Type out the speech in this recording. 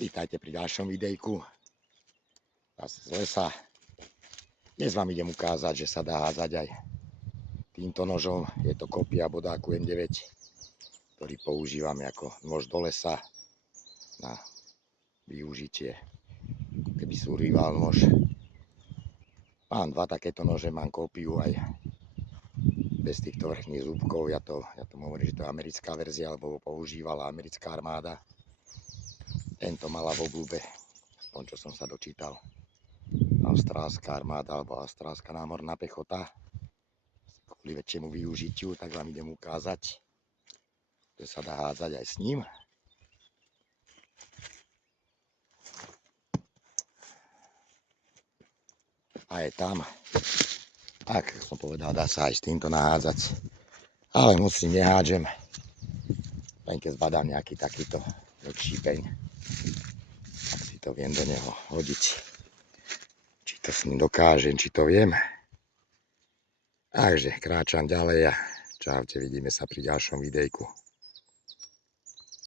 Vítajte pri ďalšom videjku. Zase z lesa. Dnes vám idem ukázať, že sa dá hádzať aj týmto nožom. Je to kópia bodáku M9, ktorý používame ako nož do lesa na využitie, keby survival nož. Mám dva takéto nože, mám kópiu aj bez týchto vrchných zúbkov. Ja to hovorím, že to je americká verzia, lebo používala americká armáda. Tento mala v obľúbe, aspoň čo som sa dočítal, austrálska armáda alebo austrálska námorná pechota. Kvôli väčšiemu využitiu, tak vám idem ukázať, že sa dá hádzať aj s ním. A je tam, tak som povedal, dá sa aj s týmto nahádzať, ale moc si nehádžem, len keď zbadám nejaký takýto šípeň, tak si to viem do neho hodiť. Či to s ním dokážem, či to viem. Takže kráčam ďalej a čaute, vidíme sa pri ďalšom videjku.